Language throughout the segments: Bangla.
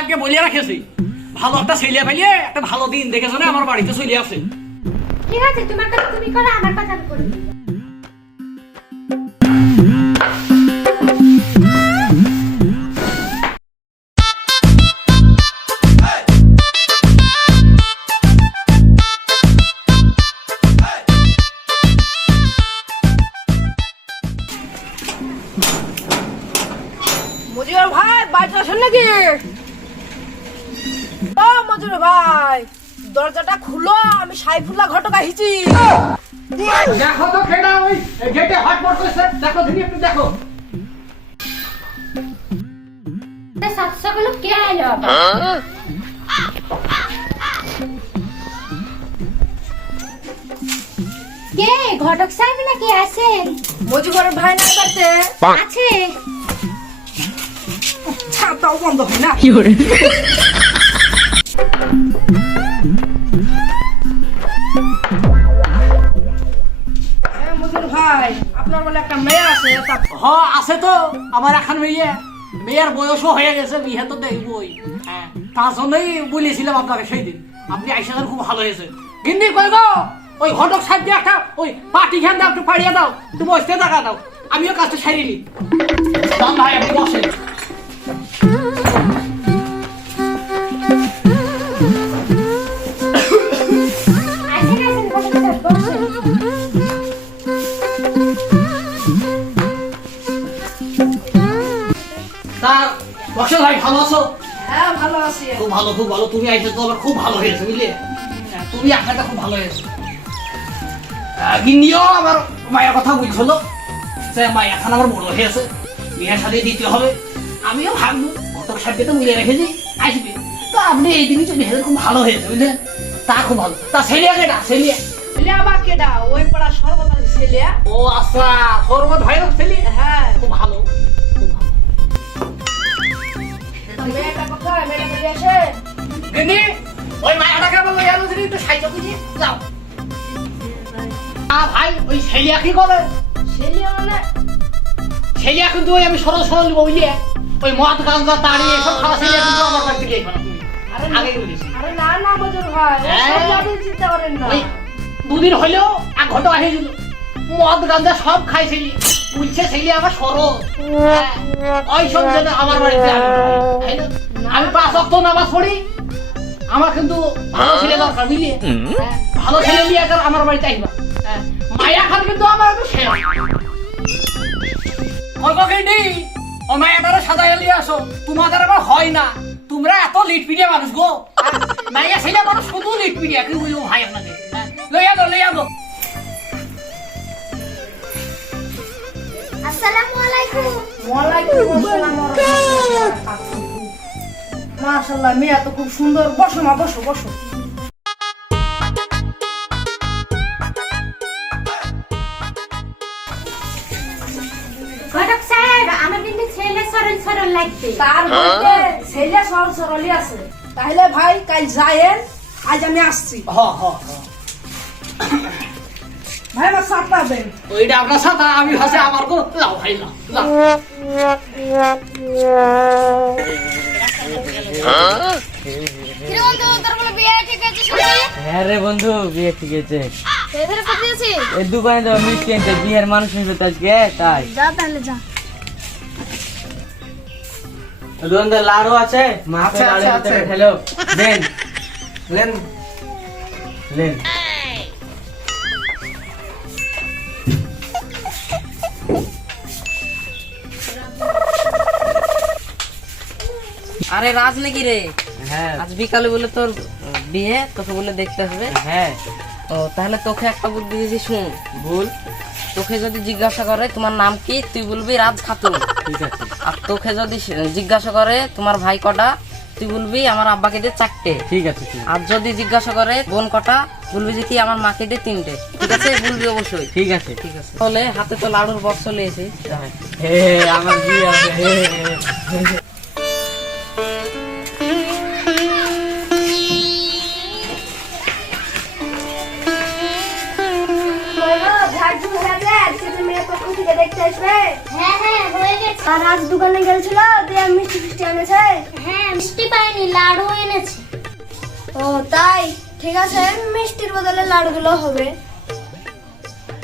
সাহেবকে বলিয়ে রাখেছি ভালো একটা ছেলে ফেলিয়ে একটা ভালো দিন দেখেছো না আমার বাড়িতে চলে আসে। ঠিক আছে, তোমার কাছে তুমি করো, আমার কাছে আমি করি। মজিবর ভাই বাড়িতে আসেন নাকি? ও মজিবর ভাই দরজাটা খুলো, আমি সাইফুল্লাহ ঘটক আহিছি। দেখো তো কেডা ওই গেটে হটপট করছে, দেখো দিদি একটু দেখো। সাত সকালে কে আইলো আবার? কে ঘটক সাহেব নাকি আছেন? মজিবর ভাই না বাড়িতে আছে। ছাতাও বন্ধ হয় না। মজিবর ভাই আপনার বলে একটা মেয়ে আছে, হ আছে তো আমার এখন মেয়ের বয়সও হয়ে গেছে, বিয়ে তো দেখবই। হ্যাঁ তার জন্যই বলেছিলাম আপনাকে সেই দিন, আপনি আইসাছেন খুব ভালো হয়েছে। গিন্নি কই গো ওই ঘটক সাহেব দিয়ে একটা ওই পাটি খান দাও, একটু পাড়িয়ে দাও, একটু বসতে টাকা দাও, আমিও কাজটা সারি নি। ভাই আপনি বসেন। তা বসে ভাই ভালো আছো? হ্যাঁ ভালো আছি। খুব ভালো খুব ভালো, তুমি আইসে তো আমার খুব ভালো হয়েছে বুঝলে, তুমি আসাটা খুব ভালো হয়েছে। গিন্নিও আমার মায়ের কথা বুঝছিল যে মা এখন আমার বড় হয়েছে, বিয়ের সাথে দিতে হবে। আমিও ভাববো ঘটক সাথে তো মিলে রেখেছি আসবে, তো আপনি এই দিনই চলে এসেছেন, খুব ভালো হয়েছে বুঝলেন। তা খুব ভালো। তা ছেলিয়া কেটা ছেলিয়া? ছেলে আবার কেডা? ওই পাড়া সর্বদা ছেলে। ও আচ্ছা সর্বত ভাই ছেলে। হ্যাঁ খুব ভালো খুব ভালো। মেয়েটা কোথায়? মেয়েটা চলে আসে। গিন্নি ওই মায়াটাকে আমার লইয়া আলো যদি একটু সাহায্য করি যাও। ভাই ওই ছেলিয়া কি করে? ছেলে মানে ছেলিয়া কিন্তু ওই আমি সরল সরল বলিয়ে ওই মদ গাঞ্জা তাড়ি এসব খাওয়া ছেলিয়া কিন্তু আমার বাড়িতে গিয়ে না তুমি আগে বলিস। আরে না না মজুর ভাই, সব আপনি চিন্তা করেন না। ওই দুদিন হইলেও এক ঘন্টা হয়েছিল, মদ গাঞ্জা সব খাইছিলি বুঝছে ছেলে আবার সরল। ওই সব যেন আমার বাড়িতে আমি 5 ওয়াক্ত নামাজ পড়ি, আমার কিন্তু ভালো ছেলে দরকার বুঝলি, ভালো ছেলে নিয়ে এখন আমার বাড়িতে আসবা। মায়া খান কিন্তু আমার একটু সেরা ও মায়াটারে সাজাই নিয়ে আসো, তোমাদের আবার হয় না, তোমরা এত লিট পিডিয়া মানুষ গো। মাইয়া ছেলে মানুষ শুধু লিট পিডিয়া কি বলবো ভাই আপনাকে। লইয়া গো লইয়া গো। আসসালামু আলাইকুম। ওয়ালাইকুম আসসালাম ওয়া রাহমাতুল্লাহ। মাশাআল্লাহ মেয়ে তো খুব সুন্দর। বসো মা বসো বসো। ঘটক সাহেব আমার কিন্তু ছেলে সরল সরল লাগবে। তার মধ্যে ছেলে সরল সরলই আছে। তাহলে ভাই কাল যায়েন, আজ আমি আসছি। হ হ হ। ভাই আমার সাথ পাবেন। ওইটা আপনার সাথে আমি ভাসে আমার গো লাও ভাই লাও লাও। কিরে বন্ধু তোর বলে বিয়ে ঠিক আছে শুনছি? হ্যাঁ রে বন্ধু বিয়ে ঠিক আছে। এধারে কোথায় আছিস? এই দোকানে তো মিষ্টি আনতে বিয়ের মানুষ নিবে তো আজকে তাই। যা তাহলে যা। দোকানদার লাড়ু আছে? মাছে লাড়ু দিতে ঠেলো দেন লেন লেন। আরে রাজ নাকি রে? হ্যাঁ আজ বিকালে বলে তোর বিয়ে, তোকে বলে দেখতে আসবে। হ্যাঁ ও তাহলে তোকে একটা বুদ্ধি দিয়েছি শুন। বল। তোকে যদি জিজ্ঞাসা করে তোমার নাম কি, তুই বলবি রাজ খাতুন। ঠিক আছে আর তোকে যদি জিজ্ঞাসা করে তোমার ভাই কটা, তুই বলবি আমার আব্বাকে দিয়ে 4টে। ঠিক আছে ঠিক আর যদি জিজ্ঞাসা করে বোন কটা, বলবি যে কি আমার মাকে দিয়ে 3টে। ঠিক আছে বলবি অবশ্যই। ঠিক আছে। ঠিক আছে তাহলে হাতে তো লাড়ুর বক্স চলে এসে। হে আমার বিয়ে আছে হে হ্যাঁ হ্যাঁ হয়ে গেছে। আর আজ দোকানে গেছিল দিয়ে মিষ্টি ফিষ্টি এনেছে। হ্যাঁ মিষ্টি পাইনি, লাড়ু এনেছে। ও তাই, ঠিক আছে, মিষ্টির বদলে লাড়ুগুলো হবে।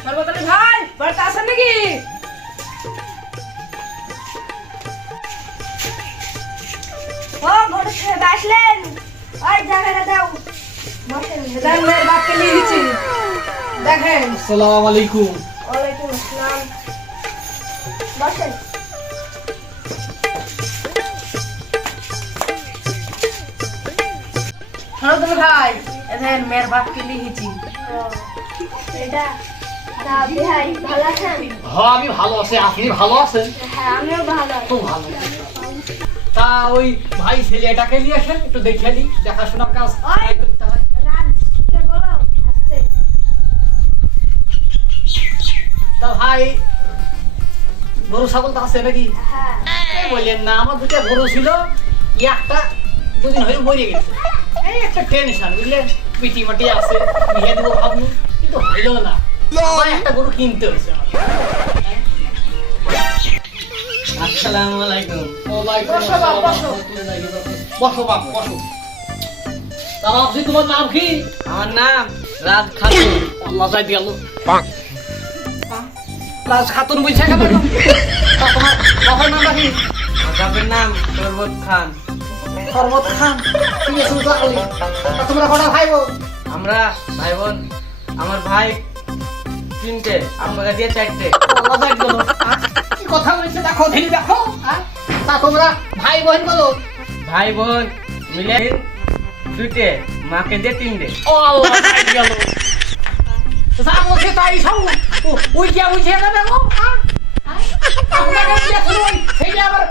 সর্বত আলী ভাই বাড়িতে আছেন নাকি? ও ঘরে ছেড়ে আসলেন? ওই জায়গাটা দাও। দেখেন মেয়ের বাপকে নিয়ে গেছি। দেখেন। আসসালামু আলাইকুম। ওয়ালাইকুম আসসালাম। বসেন। সর্বত আলী ভাই, দেখেন মেয়ের বাপকে নিয়ে গেছি। এটা ভাই ভালো আছেন? হ্যাঁ আমি ভালো আছি, আপনি ভালো আছেন? হ্যাঁ, আমিও ভালো আছি। খুব ভালো। তা ওই ভাই ছেলেটাকে নিয়ে আসেন, একটু দেখে দিই, দেখাশোনার কাজ করতে হয়। রাজকে বলো আসতে। তা ভাই গরু ছাগল তো আছে নাকি? হ্যাঁ। এই বললেন না, আমার দুটো গরু ছিল, একটা দুদিন হয়ে মরে গেছে। এই একটা টেনশন বুঝলেন, পিটি মাটি আছে, বিয়ে দেবো ভাবলু, কিন্তু হইল না। আমার একটা গরু কিনতে হয়েছে আমার। আসসালামু আলাইকুম। বসো বাপ, বসো। বসো বাপ, বসো। তা বাপজি, তোমার নাম কি? আমার নাম রাজ খাতুন। আল্লাহ যাই গেল। রাজ খাতুন বলছে কেন? তা তোমার বাবার নাম কি? আমার বাপের নাম শরবত খান। শরবত খান। তুমি শুরু করলি। তা তোমরা কটা ভাই বোন? আমরা ভাই বোন, আমার ভাই 3টে, আমাকে দিয়ে 4টে। আল্লাহ যাই গেল। কি কথা বলছে দেখো, ধীরে দেখো। তা তোমরা ভাই বোন বলো। ভাই বোন মিলে 2টে, মাকে দিয়ে 3টে। ও আল্লাহ যাই গেল। যা বলছে তাই সব ওই কে বুঝে যাবে গো। আপনাকে দিয়ে শুনুন, সেইটা আবার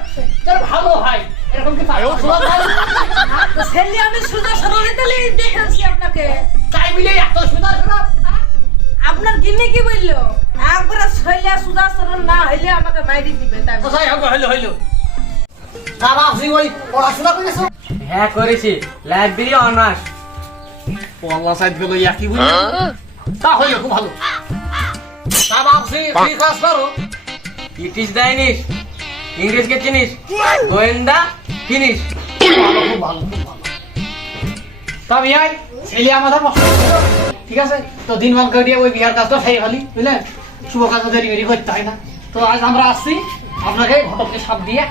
যেন ভালো হয়। এরকম কি পারো? তো ছেলে আমি সুজা সরলে তাহলে দেখেছি আপনাকে। তাই মিলে এত সুন্দর সুন্দর। আপনার গিন্নি কি বললো? একবার ছেলে সুজা সরল না হইলে আমাকে মাইরি দিবে তাই। কোথায় হবে? হইলো হইলো। তা বাপজি ওই পড়াশোনা করেছো? হ্যাঁ করেছি, লাইব্রেরি অনার্স। আল্লাহ সাইড গেল একই বুঝলি। তা হইলো, খুব ভালো। তা বাপজি কি কাজ করো? ইটিস দেয়নিস, ইংরেজকে চিনিস, গোয়েন্দা ফিনিশ। ভালো, খুব ভালো, খুব ভালো। তা বিয়াই ছেলে আমাদের পছন্দ ছিল, ঠিক আছে, তো দিনমান করে ওই বিহার কাজটা সেই হলি বুঝলেন, শুভ কাজটা দেরি দেরি করতে হয় না। তো আজ আমরা আসছি, আপনাকে ঘটককে সাপ দিয়ে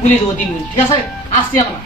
বলে দেবো 3 মিনিট, ঠিক আছে? আসছি আমরা।